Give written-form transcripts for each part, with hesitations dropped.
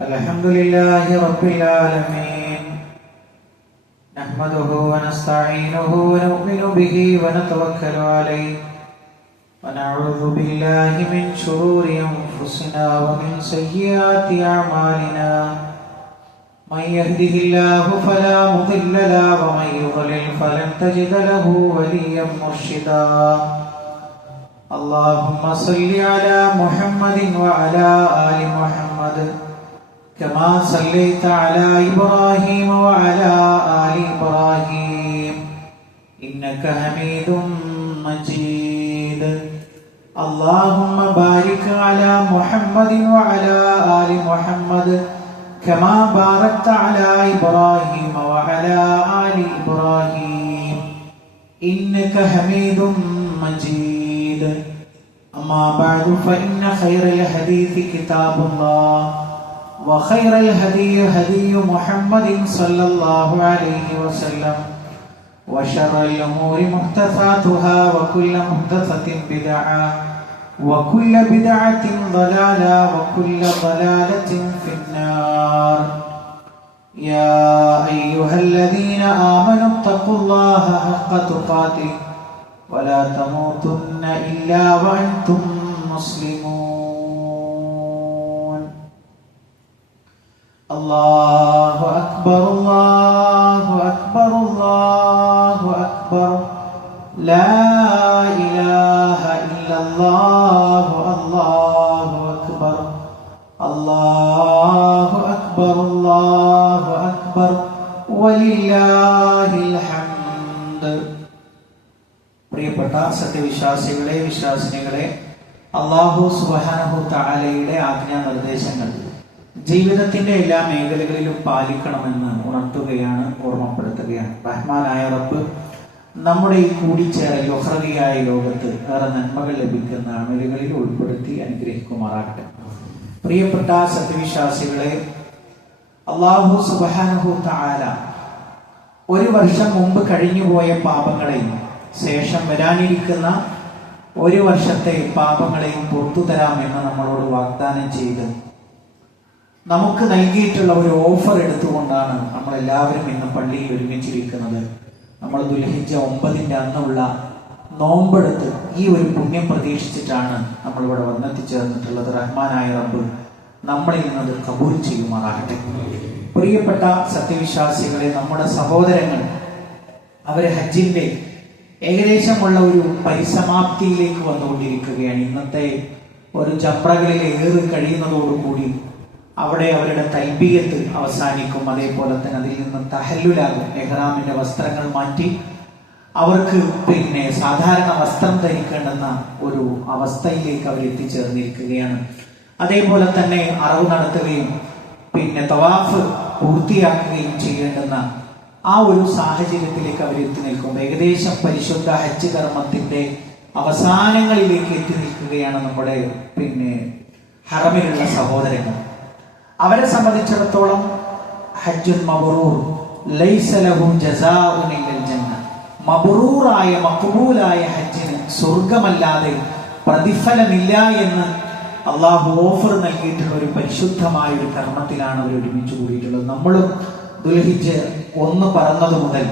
الحمد لله رب العالمين نحمده ونستعينه ونؤمن به ونتوكل عليه ونعوذ بالله من شرور أنفسنا ومن سيئات أعمالنا من يهده الله فلا مضل له ومن يضلل فلن تجد له وليا مرشدا اللهم صل على محمد وعلى آل محمد كما صليت على إبراهيم وعلى آل إبراهيم إنك حميد مجيد اللهم بارك على محمد وعلى آل محمد كما باركت على إبراهيم وعلى آل إبراهيم إنك حميد مجيد أما بعد فإن خير الحديث كتاب الله وخير الهدي هدي محمد صلى الله عليه وسلم وشر الأمور محدثاتها وكل محدثة بدعة وكل بدعة ضلالة وكل ضلالة في النار يا أيها الذين آمنوا اتقوا الله حق تقاته ولا تموتن إلا وأنتم مسلمون الله أكبر الله أكبر الله أكبر لا إله إلا الله الله أكبر الله أكبر الله أكبر ولله الحمد. പ്രിയപ്പെട്ട സത്യവിശ്വാസികളെ, വിശ്വാസിനികളെ, അല്ലാഹു സുബ്ഹാനഹു തആലയുടെ ആജ്ഞാനിർദ്ദേശങ്ങൾ ജീവിതത്തിന്റെ എല്ലാ മേഖലകളിലും പാലിക്കണമെന്ന് ഉണർത്തുകയാണ്, ഓർമ്മപ്പെടുത്തുകയാണ്. റഹ്മാനായ റബ്ബ് നമ്മുടെ ഈ കൂടിച്ചേരൽ ഉഖ്റവിയായ ലോകത്ത് ഏറെ നന്മകൾ ലഭിക്കുന്ന അമലുകളിൽ ഉൾപ്പെടുത്തി അനുഗ്രഹിക്കുമാറാകട്ടെ. പ്രിയപ്പെട്ട സത്യവിശ്വാസികളെ, അല്ലാഹു സുബ്ഹാനഹു തആല ഒരു വർഷം മുമ്പ് കഴിഞ്ഞുപോയ പാപങ്ങളെയും ശേഷം വരാനിരിക്കുന്ന ഒരു വർഷത്തെ പാപങ്ങളെയും പുറത്തു തരാമെന്ന് നമ്മളോട് വാഗ്ദാനം ചെയ്ത് നമുക്ക് നൽകിയിട്ടുള്ള ഒരു ഓഫർ എടുത്തുകൊണ്ടാണ് നമ്മൾ എല്ലാവരും ഇന്ന് പള്ളിയിൽ ഒരുമിച്ചിരിക്കുന്നത്. നമ്മൾ ദുൽഹിജ്ജ 9 അന്നുള്ള നോമ്പെടുത്ത് ഈ ഒരു പുണ്യം പ്രതീക്ഷിച്ചിട്ടാണ് നമ്മളിവിടെ വന്നെത്തിച്ചേർന്നിട്ടുള്ളത്. റഹ്മാനായ റബ്ബ് നമ്മളിൽ നിന്നത് കബൂൽ ചെയ്യുമാറാകട്ടെ. പ്രിയപ്പെട്ട സത്യവിശ്വാസികളെ, നമ്മുടെ സഹോദരങ്ങൾ അവര് ഹജ്ജിന്റെ ഏകദേശമുള്ള ഒരു പരിസമാപ്തിയിലേക്ക് വന്നുകൊണ്ടിരിക്കുകയാണ്. ഇന്നത്തെ ഒരു ജംറകളിൽ ഏറി കഴിയുന്നതോടുകൂടി അവിടെ അവരുടെ തൽബിയത്ത് അവസാനിക്കും. അതേപോലെ തന്നെ അതിൽ നിന്ന് തഹല്ലുലാകും. ഇഹ്റാമിന്റെ വസ്ത്രങ്ങൾ മാറ്റി അവർക്ക് സാധാരണ വസ്ത്രം ധരിക്കേണ്ടുന്ന ഒരു അവസ്ഥയിലേക്ക് അവർ എത്തിച്ചേർന്നിരിക്കുകയാണ്. അതേപോലെ തന്നെ അറവ് നടത്തുകയും തവാഫ് പൂർത്തിയാക്കുകയും ചെയ്യേണ്ടുന്ന ആ ഒരു സാഹചര്യത്തിലേക്ക് അവർ എത്തി നിൽക്കും. ഏകദേശം പരിശുദ്ധ ഹജ്ജ് കർമ്മത്തിന്റെ അവസാനങ്ങളിലേക്ക് എത്തി നിൽക്കുകയാണ് നമ്മുടെ ഹറമിലുള്ള സഹോദരങ്ങൾ. അവരെ സംബന്ധിച്ചിടത്തോളം ഹജ്ജുൻ മബ്റൂർ ലൈസ ലഹു ജസാഉൻ ഇല്ലൽ ജന്ന, മബ്റൂറായ മഖ്ബൂലായ ഹജ്ജിന് സ്വർഗമല്ലാതെ പ്രതിഫലമില്ല എന്ന് അള്ളാഹു ഓഫർ നൽകിയിട്ടുള്ള ഒരു പരിശുദ്ധമായ ഒരു കർമ്മത്തിലാണ് അവർ ഒരുമിച്ച് കൂടിയിട്ടുള്ളത്. നമ്മളും ദുൽഹിജ്ജ് 1 പറന്നത് മുതൽ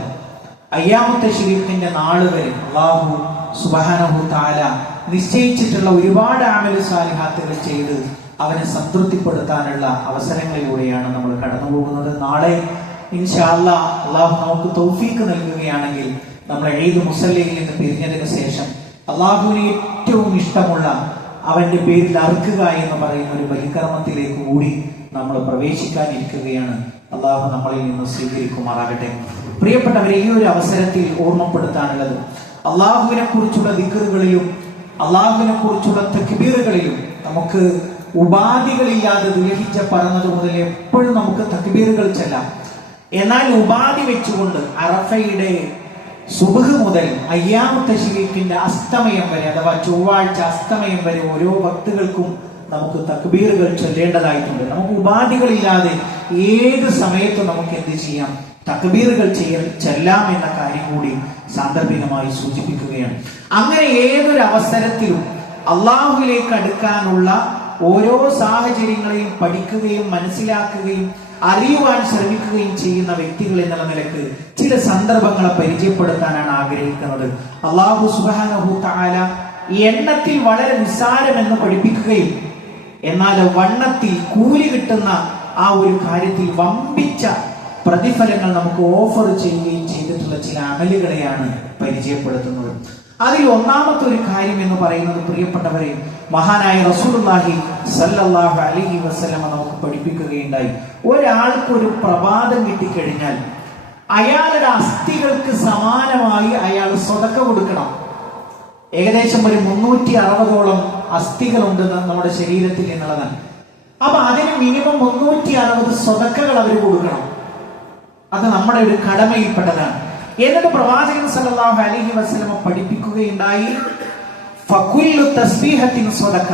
അയ്യാമത്തെ ശരീരത്തിന്റെ നാള് വരെ അല്ലാഹു സുബ്ഹാനഹു തആല നിശ്ചയിച്ചിട്ടുള്ള ഒരുപാട് അമല് സാലിഹാത്തുകൾ ചെയ്ത് അവനെ സംതൃപ്തിപ്പെടുത്താനുള്ള അവസരങ്ങളിലൂടെയാണ് നമ്മൾ കടന്നു പോകുന്നത്. നാളെ ഇൻഷാ അല്ലാഹ് അല്ലാഹു നമുക്ക് തൗഫീഖ് നൽകുകയാണെങ്കിൽ നമ്മൾ ഈദ് മുസല്ലയിൽ നിന്ന് പിരിഞ്ഞതിന് ശേഷം അല്ലാഹുവിന് ഏറ്റവും ഇഷ്ടമുള്ള അവന്റെ പേരിൽ അറുക്കുക എന്ന് പറയുന്ന ഒരു ബലികർമ്മത്തിലേക്ക് കൂടി നമ്മൾ പ്രവേശിക്കാനിരിക്കുകയാണ്. അള്ളാഹു നമ്മളിൽ നിന്ന് സ്വീകരിക്കുമാറാകട്ടെ. പ്രിയപ്പെട്ടവരെ, ഈ ഒരു അവസരത്തിൽ ഓർമ്മപ്പെടുത്താനുള്ളത്, അള്ളാഹുവിനെ കുറിച്ചുള്ള ദിക്റുകളിലും അള്ളാഹുവിനെ കുറിച്ചുള്ള തക്ബീറുകളിലും നമുക്ക് ഉപാധികളില്ലാതെ ദുൽഹിജ്ജ പറന്നത് മുതൽ എപ്പോഴും നമുക്ക് തക്ബീറുകൾ ചെല്ലാം. എന്നാൽ ഉപാധി വെച്ചുകൊണ്ട് അറഫയുടെ സുബ്ഹ് മുതൽ അയ്യാമത്തെ ശരീരത്തിന്റെ അസ്തമയം വരെ, അഥവാ ചൊവ്വാഴ്ച അസ്തമയം വരെ ഓരോ ഭക്തുകൾക്കും നമുക്ക് തക്ബീറുകൾ ചൊല്ലേണ്ടതായിട്ടുണ്ട്. നമുക്ക് ഉപാധികളില്ലാതെ ഏത് സമയത്തും നമുക്ക് എന്ത് ചെയ്യാം? തക്ബീറുകൾ ചെല്ലാം എന്ന കാര്യം കൂടി സാന്ദർഭികമായി സൂചിപ്പിക്കുകയാണ്. അങ്ങനെ ഏതൊരു അവസരത്തിലും അള്ളാഹുവിലേക്ക് അടുക്കാനുള്ള ഓരോ സാഹചര്യങ്ങളെയും പഠിക്കുകയും മനസ്സിലാക്കുകയും അറിയുവാൻ ശ്രമിക്കുകയും ചെയ്യുന്ന വ്യക്തികൾ എന്നുള്ള നിലക്ക് ചില സന്ദർഭങ്ങളെ പരിചയപ്പെടുത്താനാണ് ആഗ്രഹിക്കുന്നത്. അല്ലാഹു സുബ്ഹാനഹു തആല എണ്ണത്തിൽ വളരെ നിസ്സാരമെന്ന് പഠിപ്പിക്കുകയും എന്നാൽ വണ്ണത്തിൽ കൂലി കിട്ടുന്ന ആ ഒരു കാര്യത്തിൽ വമ്പിച്ച പ്രതിഫലങ്ങൾ നമുക്ക് ഓഫർ ചെയ്യുകയും ചെയ്തിട്ടുള്ള ചില അമലുകളെയാണ് പരിചയപ്പെടുത്തുന്നത്. അതിൽ ഒന്നാമത്തെ ഒരു കാര്യം എന്ന് പറയുന്നത്, പ്രിയപ്പെട്ടവരെ, മഹാനായ റസൂലുള്ളാഹി സ്വല്ലല്ലാഹു അലൈഹി വസല്ലമ നമുക്ക് പഠിപ്പിക്കുകയുണ്ടായി. ഒരാൾക്കൊരു പ്രഭാതം കിട്ടിക്കഴിഞ്ഞാൽ അയാളുടെ അസ്ഥികൾക്ക് സമാനമായി അയാൾ സ്വതക്ക കൊടുക്കണം. ഏകദേശം ഒരു 360ഓളം അസ്ഥികളുണ്ട് നമ്മുടെ ശരീരത്തിൽ എന്നുള്ളതാണ്. അപ്പൊ അതിന് മിനിമം 360 സ്വതക്കകൾ അവർ കൊടുക്കണം. അത് നമ്മുടെ ഒരു കടമയിൽപ്പെട്ടതാണ്. എന്നിട്ട് പ്രവാചകൻ സല്ലല്ലാഹു അലൈഹി വസല്ലമ പഠിപ്പിക്കുകയുണ്ടായി, ഫകുല്ലു തസ്ബീഹത്തിൻ സ്വതക്ക,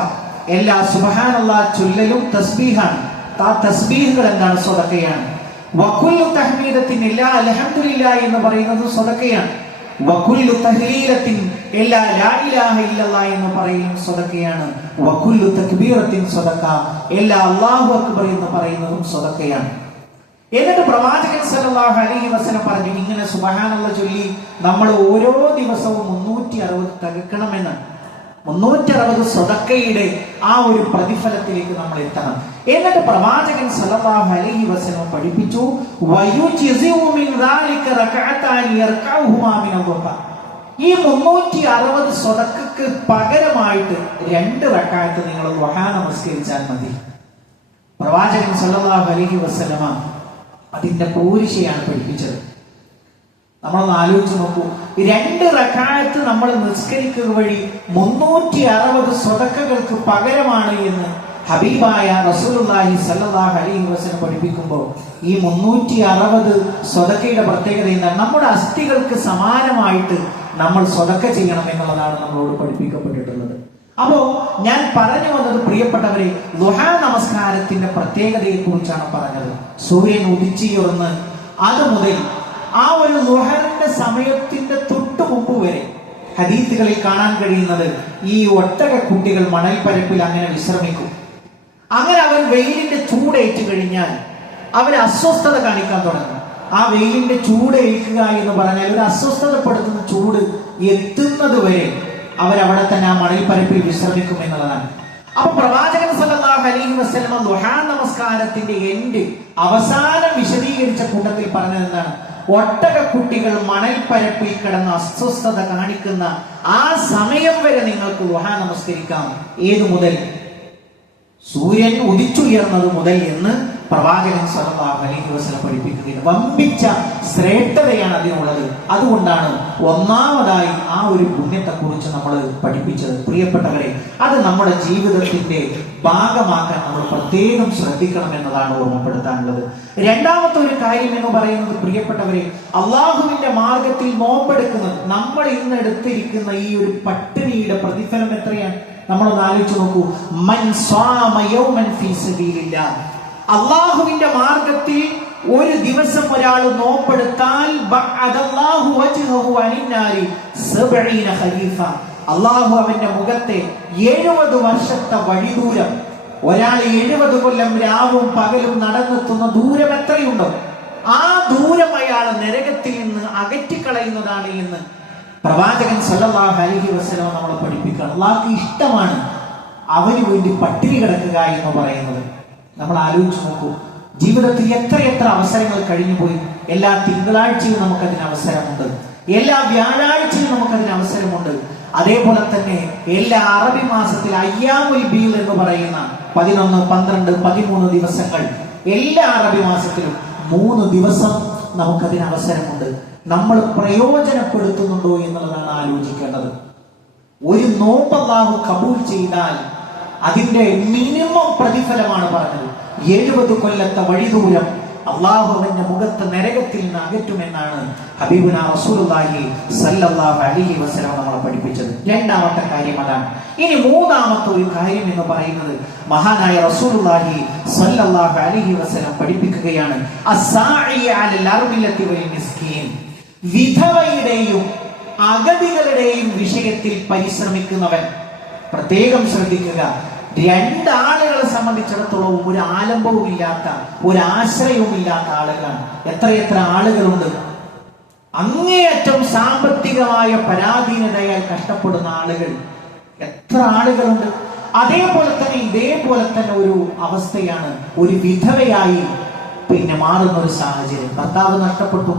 എല്ലാ സുബ്ഹാനല്ലാഹ് ചൊല്ലലും തസ്ബീഹാണ്. ആ തസ്ബീഹുകൾ എന്താണ്? സ്വതക്കയാണ്. വകുല്ലു തഹ്മീദത്തിൻ, എല്ലാ അൽഹംദുലില്ലാഹ് എന്ന് പറയുന്നത് സ്വതക്കയാണ്. വകുല്ലു തഹ്ലീലത്തിൻ, എല്ലാ ലാ ഇലാഹ ഇല്ലല്ലാഹ് എന്ന് പറയുന്നതും സ്വതക്കയാണ്. വകുല്ലു തക്ബീറത്തിൻ സ്വതക്ക, എല്ലാ അല്ലാഹു അക്ബർ എന്ന് പറയുന്നതും സ്വതക്കയാണ്. എന്നിട്ട് പ്രവാചകൻ സല്ലല്ലാഹു അലൈഹി വസല്ലം പറഞ്ഞു, ഇങ്ങനെ സുബ്ഹാനല്ലാഹ് ചൊല്ലി നമ്മൾ ഓരോ ദിവസവും 360 തകക്കണമെന്ന്. 360 സ്വതക്കയുടെ ആ ഒരു പ്രതിഫലത്തിലേക്ക് നമ്മൾ എത്തണം. എന്നിട്ട് പ്രവാചകൻ സല്ലല്ലാഹു അലൈഹി വസല്ലം പഠിപ്പിച്ചു, വയുജിസിഉ മിൻ ദാലിക റകഅതാനി യർകഉഹുമാ മിൻ അദ്ദുഹ. ഈ 360 സ്വതക്കക്ക് പകരമായിട്ട് 2 റകഅത്ത് നിങ്ങൾ ദുഹാ നമസ്കരിച്ചാൽ മതി. പ്രവാചകൻ സല്ലല്ലാഹു അലൈഹി വസല്ലമ അതിന്റെ പോരിശയാണ് പഠിപ്പിച്ചത്. നമ്മളൊന്ന് ആലോചിച്ച് നോക്കൂ, 2 റകഅത്ത് നമ്മൾ നിസ്കരിക്കുക വഴി 360 സ്വതക്കകൾക്ക് പകരമാണ് എന്ന് ഹബീബായ റസൂലുള്ളാഹി സ്വല്ലല്ലാഹു അലൈഹി വസല്ലം പഠിപ്പിക്കുമ്പോൾ ഈ 360 സ്വതക്കയുടെ പ്രത്യേകത എന്താണ്? നമ്മുടെ അസ്ഥികൾക്ക് സമാനമായിട്ട് നമ്മൾ സ്വതക്ക ചെയ്യണം എന്നുള്ളതാണ് നമ്മളോട് പഠിപ്പിക്കപ്പെട്ടിട്ടുള്ളത്. അപ്പോ ഞാൻ പറഞ്ഞു വന്നത്, പ്രിയപ്പെട്ടവരെ, ദുഹാ നമസ്കാരത്തിന്റെ പ്രത്യേകതയെ കുറിച്ചാണ് പറഞ്ഞത്. സൂര്യൻ ഉദിച്ചുയർന്ന് അത് മുതൽ ആ ഒരു ദുഹറിന്റെ സമയത്തിന്റെ തൊട്ടു മുമ്പ് വരെ ഹദീസുകളിൽ കാണാൻ കഴിയുന്നത്, ഈ ഒട്ടക കുട്ടികൾ മണൽപ്പരപ്പിൽ അങ്ങനെ വിശ്രമിക്കും. അങ്ങനെ അവൻ വെയിലിന്റെ ചൂടേറ്റ് കഴിഞ്ഞാൽ അവർ അസ്വസ്ഥത കാണിക്കാൻ തുടങ്ങും. ആ വെയിലിന്റെ ചൂടേൽക്കുക എന്ന് പറഞ്ഞാൽ ഒരു അസ്വസ്ഥതപ്പെടുത്തുന്ന ചൂട് എത്തുന്നത് വരെ അവരവിടെ തന്നെ ആ മണൽപ്പരപ്പിൽ വിശ്രമിക്കും എന്നുള്ളതാണ്. അപ്പൊ പ്രവാചകൻ സല്ലല്ലാഹു അലൈഹി വസല്ലം ദുഹാ നമസ്കാരത്തിന്റെ അവസാനം വിശദീകരിച്ച കൂട്ടത്തിൽ പറഞ്ഞത് എന്താണ്? ഒട്ടക കുട്ടികൾ മണൽപ്പരപ്പിൽ കിടന്ന് അസ്വസ്ഥത കാണിക്കുന്ന ആ സമയം വരെ നിങ്ങൾക്ക് ദുഹാ നമസ്കരിക്കാം. ഏതു മുതൽ? സൂര്യൻ ഉദിച്ചുയർന്നത് മുതൽ എന്ന് പ്രവാചകൻ സല്ലല്ലാഹു അലൈഹി വസല്ലം പഠിപ്പിക്കുകയാണ്. വമ്പിച്ച ശ്രേഷ്ഠതയാണ് അതിനുള്ളത്. അതുകൊണ്ടാണ് ഒന്നാമതായി ആ ഒരു പുണ്യത്തെ കുറിച്ച് നമ്മൾ പഠിപ്പിച്ചത്. പ്രിയപ്പെട്ടവരെ, അത് നമ്മുടെ ജീവിതത്തിന്റെ ഭാഗമാക്കാൻ നമ്മൾ പ്രത്യേകം ശ്രദ്ധിക്കണം എന്നതാണ് ഓർമ്മപ്പെടുത്താനുള്ളത്. രണ്ടാമത്തെ ഒരു കാര്യം എന്ന് പറയുന്നത്, പ്രിയപ്പെട്ടവരെ, അള്ളാഹുവിന്റെ മാർഗത്തിൽ നോമ്പെടുക്കുന്നത്, നമ്മൾ ഇന്ന് എടുത്തിരിക്കുന്ന ഈ ഒരു പട്ടിണിയുടെ പ്രതിഫലം എത്രയാണ്? നമ്മളൊന്ന് ആലോചിച്ച് നോക്കൂ. മൻ സ്വാമ യൗമൻ ഫീ സബീലില്ലാഹ്, അള്ളാഹുവിന്റെ മാർഗത്തിൽ ഒരു ദിവസം ഒരാൾ നോമ്പെടുത്താൽ ബഅദല്ലാഹു വജ്ഹഹു അനിന്നാരി 70 ഖരീഫ, അള്ളാഹു അവന്റെ മുഖത്തെ 70 വർഷത്തെ വഴിദൂരം, ഒരാൾ 70 കൊല്ലം രാവും പകലും നടന്നെത്തുന്ന ദൂരം എത്രയുണ്ടോ ആ ദൂരം അയാൾ നരകത്തിൽ നിന്ന് അകറ്റിക്കളയുന്നതാണ് എന്ന് പ്രവാചകൻ സല്ലല്ലാഹു അലൈഹി വസല്ലം നമ്മളെ പഠിപ്പിക്കുകയാണ്. അള്ളാഹ്ക്ക് ഇഷ്ടമാണ് അവന് വേണ്ടി പട്ടിണി കിടക്കുക എന്ന് പറയുന്നത്. നമ്മൾ ആലോചിച്ച് നോക്കൂ, ജീവിതത്തിൽ എത്ര അവസരങ്ങൾ കഴിഞ്ഞുപോയി. എല്ലാ തിങ്കളാഴ്ചയും നമുക്കതിന് അവസരമുണ്ട്, എല്ലാ വ്യാഴാഴ്ചയും നമുക്കതിന് അവസരമുണ്ട്. അതേപോലെ തന്നെ എല്ലാ അറബി മാസത്തിൽ അയ്യാമുൽ ബീൽ എന്ന് പറയുന്ന 11, 12, 13 ദിവസങ്ങൾ, എല്ലാ അറബി മാസത്തിലും 3 ദിവസം നമുക്കതിന് അവസരമുണ്ട്. നമ്മൾ പ്രയോജനപ്പെടുത്തുന്നുണ്ടോ എന്നുള്ളതാണ് ആലോചിക്കേണ്ടത്. ഒരു നോമ്പ് അല്ലാഹു കബൂൽ ചെയ്താൽ അതിന്റെ മിനിമം പ്രതിഫലമാണ് പറഞ്ഞത്. 70 കൊല്ലത്തെ വഴിദൂരം അള്ളാഹു അവന്റെ മുഖത്ത് നരകത്തിൽ നിന്ന് അകറ്റുമെന്നാണ് ഹബീബുനാ റസൂലുള്ളാഹി സ്വല്ലല്ലാഹു അലൈഹി വസല്ലം നമ്മളെ പഠിപ്പിച്ചത്. രണ്ടാമത്തെ കാര്യം അതാണ്. ഇനി മൂന്നാമത്തെ ഒരു കാര്യം എന്ന് പറയുന്നത്, മഹാനായ റസൂലുള്ളാഹി സ്വല്ലല്ലാഹു അലൈഹി വസല്ലം പഠിപ്പിക്കുകയാണ്, അസ്സാഇ അലൽ അർമിലത്തി വൽ മിസ്കീൻ, വിധവയുടെയും അഗതികളുടെയും വിഷയത്തിൽ പരിശ്രമിക്കുന്നവൻ. പ്രത്യേകം ശ്രദ്ധിക്കുക, രണ്ടാളുകളെ സംബന്ധിച്ചിടത്തോളം ഒരു ആലംബവും ഇല്ലാത്ത, ഒരു ആശ്രയവും ഇല്ലാത്ത ആളുകളാണ്. എത്രയെത്ര ആളുകളുണ്ട് അങ്ങേയറ്റം സാമ്പത്തികമായ പരാധീനതയാൽ കഷ്ടപ്പെടുന്ന ആളുകൾ, എത്ര ആളുകളുണ്ട്. അതേപോലെ തന്നെ ഇതേപോലെ തന്നെ ഒരു അവസ്ഥയാണ് ഒരു വിധവയായി മാറുന്ന ഒരു സാഹചര്യം. ഭർത്താവ് നഷ്ടപ്പെട്ടു,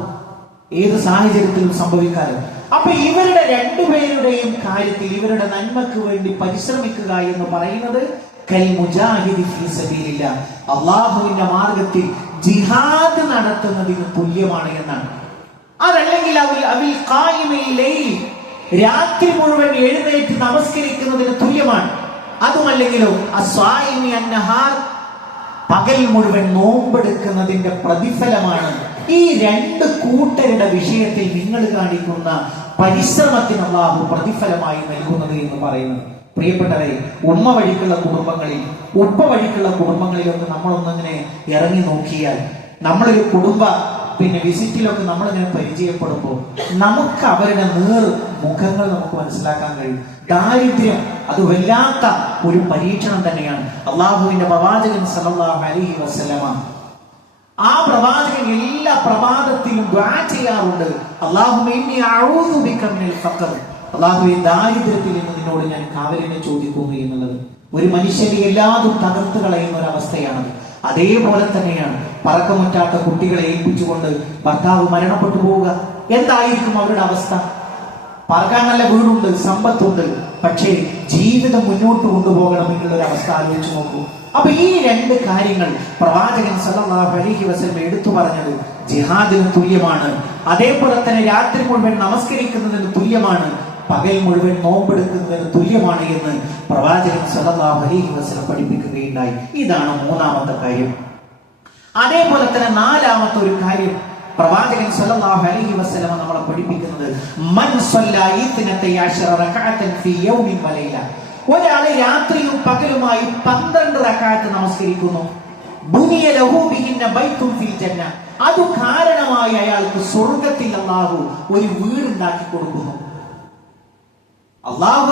ഏത് സാഹചര്യത്തിലും സംഭവിക്കാറ്. അപ്പൊ ഇവരുടെ രണ്ടുപേരുടെയും കാര്യത്തിൽ ഇവരുടെ നന്മക്ക് വേണ്ടി പരിശ്രമിക്കുക എന്ന് പറയുന്നത് കൽ മുജാഹിദി ഫീ സബീലില്ലാഹ്, അള്ളാഹുവിന്റെ മാർഗത്തിൽ ജിഹാദ് നടത്തുന്നതിന് തുല്യമാണ് എന്നാണ്. അതല്ലെങ്കിൽ അവിൽ ഖായിമിൽ ലൈൽ, രാത്രി മുഴുവൻ എഴുന്നേറ്റ് നമസ്കരിക്കുന്നതിന് തുല്യമാണ്. അതുമല്ലെങ്കിലോ അസ്വായിമി അന്നഹാർ, പകൽ മുഴുവൻ നോമ്പെടുക്കുന്നതിന്റെ പ്രതിഫലമാണ്. ഈ രണ്ട് കൂട്ടരുടെ വിഷയത്തിൽ നിങ്ങൾ കാണിക്കുന്ന പരിശ്രമത്തിന് അല്ലാഹു പ്രതിഫലമായി നൽകുന്നത് എന്ന് പറയുന്നത്. പ്രിയപ്പെട്ടവരെ, ഉമ്മ വഴിക്കുള്ള കുടുംബങ്ങളിൽ, ഉപ്പ വഴിക്കുള്ള കുടുംബങ്ങളിലൊക്കെ നമ്മളൊന്നിങ്ങനെ ഇറങ്ങി നോക്കിയാൽ, നമ്മളൊരു കുടുംബ വിസിറ്റിലൊക്കെ നമ്മളിങ്ങനെ പരിചയപ്പെടുമ്പോൾ നമുക്ക് അവരുടെ മുഖങ്ങൾ നമുക്ക് മനസ്സിലാക്കാൻ കഴിയും. ദാരിദ്ര്യം അത് വല്ലാത്ത ഒരു പരീക്ഷണം തന്നെയാണ്. അള്ളാഹുവിന്റെ പ്രവാചകൻ സല്ലല്ലാഹു അലൈഹി വസല്ലമ, ആ പ്രവാചകൻ എല്ലാ പ്രഭാതത്തിലും ദുആ ചെയ്യാറുണ്ട്, അല്ലാഹുമ്മ ഇന്നി അഊദു ബിക മിനൽ ഫഖർ, അല്ലാഹുവേ ദാരിദ്ര്യത്തിൽ നിന്ന് നിന്നോട് ഞാൻ കാവലിനെ ചോദിക്കുന്നു എന്നുള്ളത്. ഒരു മനുഷ്യനെ എല്ലാതും തകർത്ത് കളയുന്ന ഒരു അവസ്ഥയാണത്. അതേപോലെ തന്നെയാണ് പറക്കമുറ്റാത്ത കുട്ടികളെ ഏൽപ്പിച്ചുകൊണ്ട് ഭർത്താവ് മരണപ്പെട്ടു പോവുക. എന്തായിരിക്കും അവരുടെ അവസ്ഥ? പറക്കാൻ നല്ല വീടുണ്ട്, സമ്പത്തുണ്ട്, പക്ഷേ ജീവിതം മുന്നോട്ട് കൊണ്ടുപോകണമെന്നുള്ള ഒരു അവസ്ഥ ആലോചിച്ച് നോക്കൂ. അപ്പൊ ഈ രണ്ട് കാര്യങ്ങൾ പ്രവാചകൻ സല്ലല്ലാഹു അലൈഹി വസല്ലം എടുത്തു പറഞ്ഞത് ജിഹാദിന് തുല്യമാണ്. അതേപോലെ തന്നെ രാത്രി മുഴുവൻ നമസ്കരിക്കുന്നതിന് തുല്യമാണ്, പകൽ മുഴുവൻ നോമ്പെടുക്കുന്നതിന് തുല്യമാണ് എന്ന് പ്രവാചകൻ സല്ലല്ലാഹു അലൈഹി വസല്ലം പഠിപ്പിക്കുകയുണ്ടായി. ഇതാണ് മൂന്നാമത്തെ കാര്യം. അതേപോലെ തന്നെ നാലാമത്തെ ഒരു കാര്യം പ്രവാചകൻ സല്ലല്ലാഹു അലൈഹി വസല്ലം നമ്മളെ പഠിപ്പിക്കുന്നത്, മൻ സ്വല്ലാ 12 റകഅതൻ ഫീ യൗമിൻ വലൈല, ഒരാള് രാത്രിയും പകലുമായി 12 റകഅത്ത് നമസ്കരിക്കുന്നു, ബുനിയ ലഹു ബിഹിന്ന ബൈത്തുൻ ഫിൽ ജന്ന, അത് കാരണമായി അയാൾക്ക് സ്വർഗ്ഗത്തിൽ അല്ലാഹു ഒരു വീട് ഉണ്ടാക്കി കൊടുക്കുന്നു. അല്ലാഹു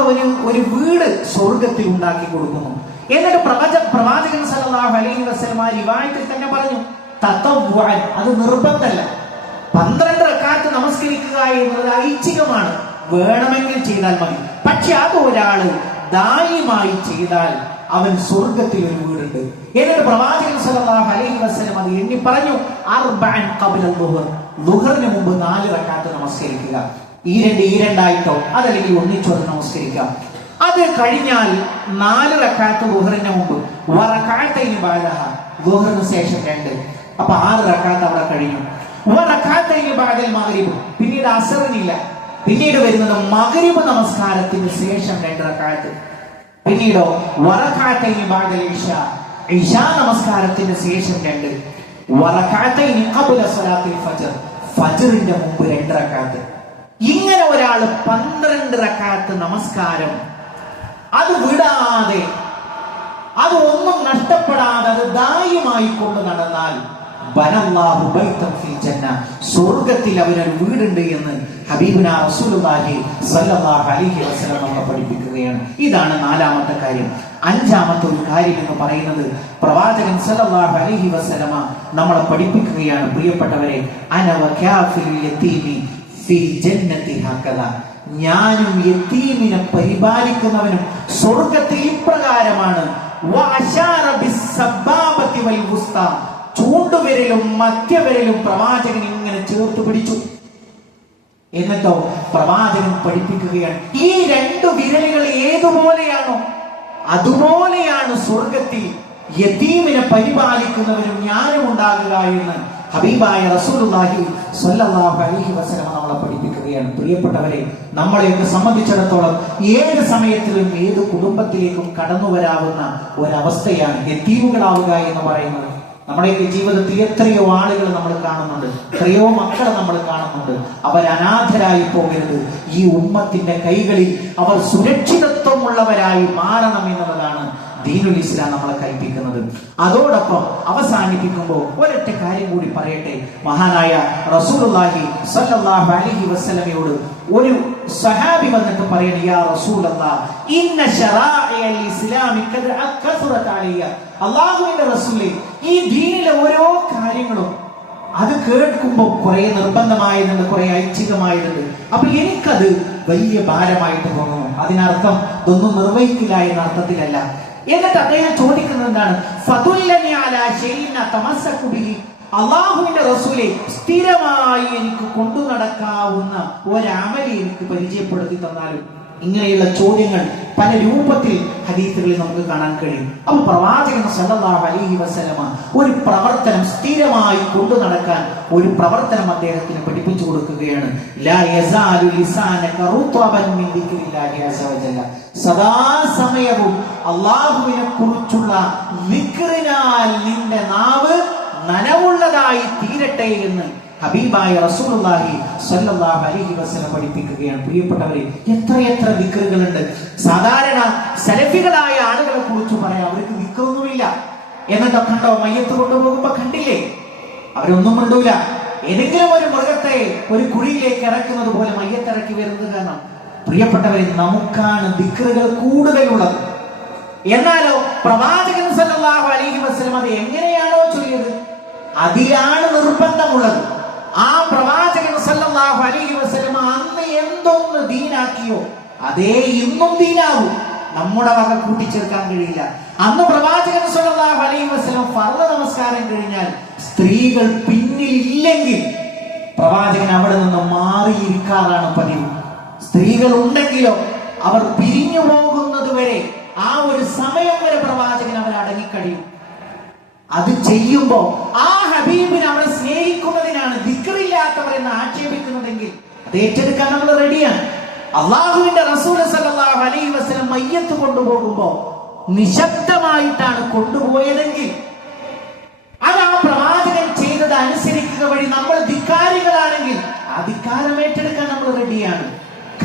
ഒരു വീട് സ്വർഗ്ഗത്തിൽ ഉണ്ടാക്കി കൊടുക്കുന്നു. എന്നിട്ട് പ്രവാചകൻ സല്ലല്ലാഹു അലൈഹി വസല്ലം റിവായത്തിൽ തന്നെ പറഞ്ഞു, തതവ്വുഅൻ, അത് നിർബന്ധമല്ല. 12 റകഅത്ത് നമസ്കരിക്കുക എന്നത് ഐച്ഛികമാണ്, വേണമെങ്കിൽ ചെയ്താൽ മതി. പക്ഷെ അത് ഒരാള് ദായിമായി ചെയ്താൽ അവൻ സ്വർഗ്ഗത്തിൽ ഒരു വീടുണ്ട്. എന്നിട്ട് പ്രവാചകൻ സല്ലല്ലാഹു അലൈഹി വസല്ലം അത് എണ്ണി പറഞ്ഞു, അർബഅൻ ഖബ്ല ദുഹർ, ദുഹറിന് മുമ്പ് 4 റകഅത്ത് നമസ്കരിക്കുക. ഈ രണ്ടായിട്ടോ അതല്ലെങ്കിൽ ഒന്നിച്ചോ നമസ്കരിക്കാം. അത് കഴിഞ്ഞാൽ 4 റകഅത്ത് ദുഹറിന് മുമ്പ്, വറകഅത്തൈനി ബഅദഹ, ദുഹറിന് ശേഷം 2, അപ്പൊ 6 റകഅത്ത് അവിടെ കഴിഞ്ഞു. വറകഅത്തൈനി ബഅദൽ മഗ്രിബ്, പിന്നീട് അസറിനില്ല, പിന്നീട് വരുന്നത് മഗ്രിബ് നമസ്കാരത്തിന് ശേഷം 2 റകഅത്ത്, പിന്നീടോ വറകഅത്തൈനി ബഅദൽ ഇശാ, ഇശാ നമസ്കാരത്തിന് ശേഷം 2, വറകഅത്തൈനി ഖബ്ല സ്വലാത്തിൽ ഫജ്ർ, ഫജ്റിന്റെ മുമ്പ് 2 റകഅത്ത്. ഇങ്ങനെ ഒരാള് 12 റകഅത്ത് നമസ്കാരം അത് വിടാതെ, അത് ഒന്നും നഷ്ടപ്പെടാതെ അത് ദായിമായി കൊണ്ട് നടന്നാൽ ബനല്ലാഹു ബൈതൻ ഫിൽ ജന്ന, സ്വർഗ്ഗത്തിൽ അവനൊരു വീടുണ്ട് എന്ന് ഹബീബുനാ റസൂലുള്ളാഹി സ്വല്ലല്ലാഹു അലൈഹി വസല്ലം നമ്മളെ പഠിപ്പിക്കുകയാണ്. ഇതാണ് നാലാമത്തെ കാര്യം. അഞ്ചാമത്തെ ഒരു കാര്യം എന്ന് പറയുന്നത് പ്രവാചകൻ സല്ലല്ലാഹു അലൈഹി വസല്ലം നമ്മളെ പഠിപ്പിക്കുകയാണ്. പ്രിയപ്പെട്ടവരെ, അന വകാഫിൽ യതീമി ഫിൽ ജന്നതി ഹകദ, ഞാനും യതീമിനെ പരിപാലിക്കുന്നവനും സ്വർഗ്ഗത്തിൽ ഇപ്രകാരമാണ്. വഅശാറ ബിസ്സബാബതി വൽ വുസ്താ, ചൂണ്ടുവിരലും മധ്യവിരലും പ്രവാചകൻ ഇങ്ങനെ ചേർത്ത് പിടിച്ചു. എന്നിട്ടോ പ്രവാചകൻ പഠിപ്പിക്കുകയാണ്, ഈ 2 വിരലുകൾ ഏതുപോലെയാണോ അതുപോലെയാണ് സ്വർഗ്ഗത്തിൽ യതീമിനെ പരിപാലിക്കുന്നവരും ഞാനും ഉണ്ടാകുക എന്ന് ഹബീബായ റസൂലുള്ളാഹി സ്വല്ലല്ലാഹു അലൈഹി വസല്ലം നമ്മളെ പഠിപ്പിക്കുകയാണ്. പ്രിയപ്പെട്ടവരെ, നമ്മളെയൊക്കെ സംബന്ധിച്ചിടത്തോളം ഏത് സമയത്തിലും ഏത് കുടുംബത്തിലേക്കും കടന്നു വരാവുന്ന ഒരവസ്ഥയാണ് യതീമുകളാവുക എന്ന് പറയുന്നത്. നമ്മുടെയൊക്കെ ജീവിതത്തിൽ എത്രയോ ആളുകൾ നമ്മൾ കാണുന്നുണ്ട്, എത്രയോ മക്കളെ നമ്മൾ കാണുന്നുണ്ട്. അവർ അനാഥരായി പോകരുത്. ഈ ഉമ്മത്തിന്റെ കൈകളിൽ അവർ സുരക്ഷിതത്വമുള്ളവരായി മാറണം എന്നുള്ളതാണ് ദീനുൽ ഇസ്ലാം നമ്മളെ കൽപ്പിക്കുന്നത്. അതോടൊപ്പം അവസാനിപ്പിക്കുമ്പോൾ ഒരൊറ്റ കാര്യം കൂടി പറയട്ടെ. മഹാനായ റസൂലുള്ളാഹി സ്വല്ലല്ലാഹു അലൈഹി വസല്ലമയോട് ഒരു സഹാബി വന്നിട്ട് പറയണ, യാ റസൂലല്ലാഹ് ഇന്ന ശറാഇഅൽ ഇസ്ലാമി ഖദ് അക്സറത അലയ്യ. അല്ലാഹുവിന്റെ റസൂലേ, ഈ ദീനിലെ ഓരോ കാര്യങ്ങളും അത് കേൾക്കുമ്പോൾ കുറെ നിർബന്ധമായതുണ്ട്, കുറെ ഐച്ഛികമായതുണ്ട്. അപ്പൊ എനിക്കത് വലിയ ഭാരമായിട്ട് തോന്നുന്നു. അതിനർത്ഥം ഇതൊന്നും നിർവഹിക്കില്ല എന്ന അർത്ഥത്തിലല്ല. എന്നിട്ട് അദ്ദേഹം ചോദിക്കുന്നത് എന്താണ്? ഫദുല്ലനി അലാ ശൈഇൻ തമസ്സകു ബിഹി. അല്ലാഹുവിന്റെ റസൂലേ, സ്ഥിരമായി എനിക്ക് കൊണ്ടു നടക്കാവുന്ന ഒരമലി എനിക്ക് പരിചയപ്പെടുത്തി തന്നാലും. ഇങ്ങനെയുള്ള ചോദ്യങ്ങൾ പല രൂപത്തിൽ ഹദീസുകളിൽ നമുക്ക് കാണാൻ കഴിയും. അപ്പൊ പ്രവാചകൻ സല്ലല്ലാഹു അലൈഹി വസല്ലമ ഒരു പ്രവർത്തനം സ്ഥിരമായി കൊണ്ടു നടക്കാൻ ഒരു പ്രവർത്തനം അദ്ദേഹത്തിന് പഠിപ്പിച്ചു കൊടുക്കുകയാണ്. ലാ യസാലു ലിസാനക റുത്ബൻ മിൻ ദിക്രില്ലാഹി അസ്സ വജല്ല. സദാസമയവും അല്ലാഹുവിനെ കുറിച്ചുള്ള ദിക്റിനാൽ നിന്റെ നാവ് നനവുള്ളതായി തീരട്ടെ എന്ന് ഹബീബായ റസൂലുള്ളാഹി സ്വല്ലല്ലാഹു അലൈഹി വസല്ലം പഠിപ്പിക്കുകയാണ്. പ്രിയപ്പെട്ടവരെ, എത്രയെത്ര ദിക്റുകളുണ്ട്. സാധാരണ സലഫികളായ ആളുകളെ കുറിച്ച് പറയാം, അവർക്ക് ദിക്റൊന്നുമില്ല. എന്നിട്ട് കണ്ടോ, മയ്യത്ത് കൊണ്ടുപോകുമ്പോ കണ്ടില്ലേ, അവരൊന്നും മിണ്ടൂല. ഏതെങ്കിലും ഒരു മൃഗത്തെ ഒരു കുഴിയിലേക്ക് ഇറക്കുന്നത് പോലെ മയ്യത്ത് ഇറക്കി വരുന്നത് കാരണം. പ്രിയപ്പെട്ടവരെ, നമുക്കാണ് ദിക്റുകൾ കൂടുതലുള്ളത്. എന്നാലോ പ്രവാചകൻ സല്ലല്ലാഹു അലൈഹി വസല്ലം അത് എങ്ങനെയാണോ ചൊല്ലിയത് അതിലാണ് നിർബന്ധമുള്ളത്. ആ പ്രവാചകൻ സല്ലല്ലാഹു അലൈഹി വസല്ലം അന്ന് എന്തൊന്ന് ദീനാക്കിയോ അതേ ഇന്നും ദീനാവും. നമ്മുടെ വക കൂട്ടിച്ചേർക്കാൻ കഴിയില്ല. അന്ന് പ്രവാചകൻ സല്ലല്ലാഹു അലൈഹി വസല്ലം ഫർള് നമസ്കാരം കഴിഞ്ഞാൽ സ്ത്രീകൾ പിന്നിലില്ലെങ്കിൽ പ്രവാചകൻ അവിടെ നിന്ന് മാറിയിരിക്കാറാണ് പതിവ്. സ്ത്രീകൾ ഉണ്ടെങ്കിലോ അവർ പിരിഞ്ഞു പോകുന്നത് വരെ, ആ ഒരു സമയം വരെ പ്രവാചകൻ അവർ അടങ്ങിക്കഴിയും. അത് ചെയ്യുമ്പോ ആ ഹബീബിനെ അവരെ സ്നേഹിക്കുന്നതിനാണ്. ദിക്റില്ലാത്തവരെന്ന് ആക്ഷേപിക്കുന്നതെങ്കിൽ അത് ഏറ്റെടുക്കാൻ നമ്മൾ റെഡിയാണ്. അള്ളാഹുവിന്റെ റസൂൽ സല്ലല്ലാഹു അലൈഹി വസല്ലം മയ്യത്ത് കൊണ്ടുപോകുമ്പോ നിശബ്ദമായിട്ടാണ് കൊണ്ടുപോയതെങ്കിൽ അത് ആ പ്രവാചകൻ ചെയ്തത് അനുസരിക്കുക വഴി നമ്മൾ ധിക്കാരികളാണെങ്കിൽ ആ ധിക്കാരം ഏറ്റെടുക്കാൻ നമ്മൾ റെഡിയാണ്.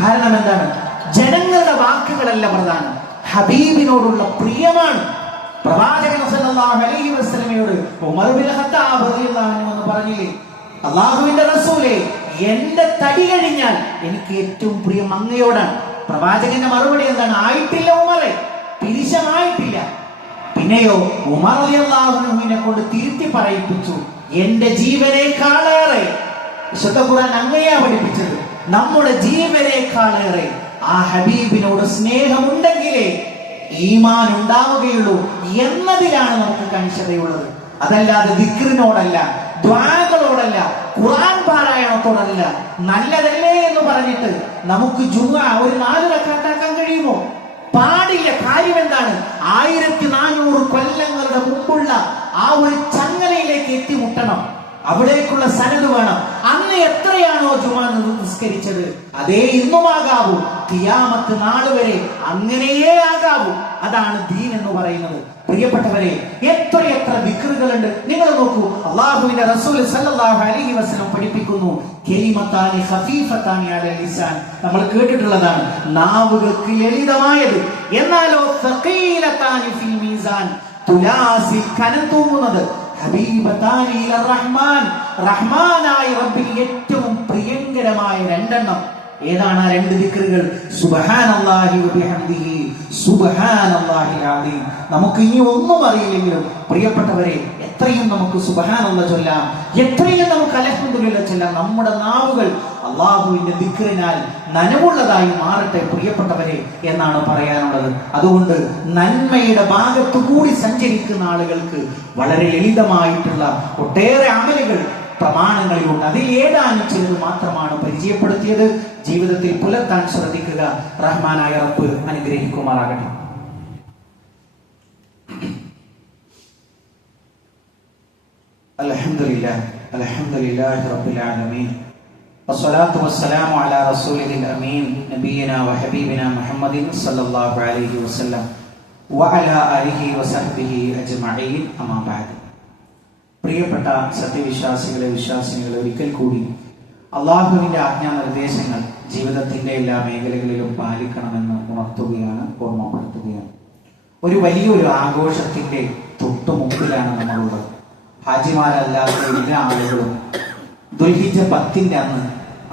കാരണം എന്താണ്? ജനങ്ങളുടെ വാക്കുകളല്ല പ്രധാനം, ഹബീബിനോടുള്ള പ്രിയമാണ്. പ്രവാചകൻ സല്ലല്ലാഹു അലൈഹി വസല്ലമയോട് ഉമർ ബിൻ ഖത്താബ് റളിയല്ലാഹു അൻഹു എന്ന് പറഞ്ഞില്ലേ, അല്ലാഹുവിന്റെ റസൂലേ, എന്റെ തടി കഴിഞ്ഞാൽ എനിക്ക് ഏറ്റവും പ്രിയം അങ്ങയോടാണ്. പ്രവാചകന്റെ മറുപടി എന്താണ്? ആയിട്ടില്ല ഉമറെ, പിരിശമായിട്ടില്ല. പിന്നെയോ ഉമർ റളിയല്ലാഹു അൻഹുവിനെ കൊണ്ട് തിരുത്തി പറയിപ്പിച്ചു, എന്റെ ജീവനേക്കാളേറെ. വിശുദ്ധ ഖുർആൻ അങ്ങനെയാ പഠിപ്പിച്ചത്, നമ്മുടെ ജീവനേക്കാളേറെ ആ ഹബീബിനോട് സ്നേഹമുണ്ടെങ്കിലേ ഈമാൻ ഉണ്ടാവുകയുള്ളൂ എന്നതിലാണ് നമുക്ക് കണിശതയുള്ളത്. അതല്ലാതെ ദിക്റിനോടല്ല, ദ്വാകളോടല്ല, ഖുർആൻ പാരായണത്തോടല്ല. നല്ലതല്ലേ എന്ന് പറഞ്ഞിട്ട് നമുക്ക് ജുമുഅ ഒരു 4 റക്അത്താക്കാൻ കഴിയുമോ? പാടില്ല. കാര്യം എന്താണ്? 1400 കൊല്ലങ്ങളുടെ മുമ്പുള്ള ആ ഒരു ചങ്ങലയിലേക്ക് എത്തിമുട്ടണം. അവിടേക്കുള്ള സനത് വേണം. അന്ന് എത്രയാണോ ജുമാ നിസ്കരിച്ചത് അതേ ഇന്നുമാകാവൂ. ഖിയാമത്ത് നാൾ വരെ അങ്ങനെയേ ആകാവൂ. അതാണ് ദീൻ എന്ന് പറയുന്നത്. പ്രിയപ്പെട്ടവരെ, എത്രയെത്ര ദിക്റുകളുണ്ട്. നിങ്ങൾ നോക്കൂ, അല്ലാഹുവിന്റെ റസൂൽ സല്ലല്ലാഹു അലൈഹി വസല്ലം പഠിപ്പിക്കുന്നു, കലിമത്താനി ഖഫീഫത്താനി അലൽ ലിസാൻ. നമ്മൾ കേട്ടിട്ടുള്ളതാണ്, നാവുകൾക്ക് ലളിതമായത്, എന്നാലോ സഖീലത്താനി ഫിൽ മീസാൻ, തുലാസിൽ കനം തൂങ്ങുന്നത്. ഹബീബത്താനി ഇലർ റഹ്മാൻ, റഹ്മാനായ റബ്ബിന് ഏറ്റവും പ്രിയങ്കരമായ 2 എണ്ണം. ഏതാണ് ആ 2 ദിക്റുകൾ? സുബ്ഹാനല്ലാഹി വബിഹംദിഹി, സുബ്ഹാനല്ലാഹിൽ അദീം. നമുക്ക് ഇനി ഒന്നും അറിയില്ലെങ്കിലും പ്രിയപ്പെട്ടവരെ, എത്രയും നമുക്ക് സുബ്ഹാനല്ലാഹ് ചൊല്ലാം, എത്രയും നമുക്ക് അൽഹംദുലില്ലാഹ് ചൊല്ലാം. നമ്മുടെ നാവുകൾ അല്ലാഹുവിന്റെ ദിക്റിനാൽ നനവുള്ളതായി മാറട്ടെ പ്രിയപ്പെട്ടവരെ എന്നാണ് പറയാനുള്ളത്. അതുകൊണ്ട് നന്മയുടെ ഭാഗത്തു കൂടി സഞ്ചരിക്കുന്ന ആളുകൾക്ക് വളരെ ലളിതമായിട്ടുള്ള ഒട്ടേറെ അമലുകൾ പ്രമാണങ്ങളിലുണ്ട്. അതിൽ ഏതാനും ചിലത് മാത്രമാണ് പരിചയപ്പെടുത്തിയത്. ജീവിതത്തിൽ പുലർത്താൻ ശ്രദ്ധിക്കുക. റഹ്മാനായ റബ്ബ് അനുഗ്രഹിക്കുമാറാകട്ടെ. അൽഹംദുലില്ലാഹ്, അൽഹംദുലില്ലാഹി റബ്ബിൽ ആലമീൻ, വസ്സലാത്തു വസ്സലാമു അലാ റസൂലിൽ അമീൻ, നബിയിനാ വഹബീബിനാ മുഹമ്മദിൻ സല്ലല്ലാഹു അലൈഹി വസല്ലം വഅലാ ആലിഹി വസഹ്ബിഹി അജ്മഈൻ. അമ്മാ ബഅദ്. പ്രിയപ്പെട്ട സത്യവിശ്വാസികളെ, വിശ്വാസികളെ, ഒരിക്കൽ കൂടി അള്ളാഹുവിന്റെ ആജ്ഞാനിർദ്ദേശങ്ങൾ ജീവിതത്തിന്റെ എല്ലാ മേഖലകളിലും പാലിക്കണമെന്ന് ഉണർത്തുകയാണ്, ഓർമ്മപ്പെടുത്തുകയാണ്. ഒരു വലിയൊരു ആഘോഷത്തിന്റെ തൊട്ടു മുമ്പിലാണ് നമ്മളുള്ളത്. ഹാജിമാരല്ലാത്ത എല്ലാ ആളുകളും ദുൽഹിജ്ജ 10-ന്റെ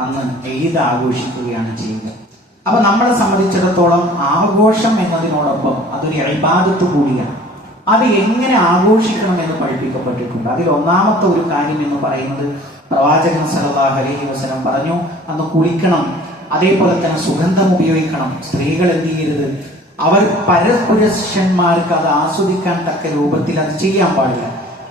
അന്ന് ഈദ് ആഘോഷിക്കുകയാണ് ചെയ്യുക. അപ്പൊ നമ്മളെ സംബന്ധിച്ചിടത്തോളം ആഘോഷം എന്നതിനോടൊപ്പം അതൊരു ഇബാദത്ത് കൂടിയാണ്. അത് എങ്ങനെ ആഘോഷിക്കണം എന്ന് പഠിപ്പിക്കപ്പെട്ടിട്ടുണ്ട്. അതിൽ ഒന്നാമത്തെ ഒരു കാര്യം എന്ന് പറയുന്നത് പ്രവാചകൻ സല്ലല്ലാഹു അലൈഹി വസല്ലം പറഞ്ഞു, അന്ന് കുളിക്കണം, അതേപോലെ തന്നെ സുഗന്ധം ഉപയോഗിക്കണം. സ്ത്രീകൾ എന്ത് ചെയ്യരുത്, അവർ പരപുരുഷന്മാർക്ക് അത് ആസ്വദിക്കാൻ തക്ക രൂപത്തിൽ അത് ചെയ്യാൻ പാടില്ല.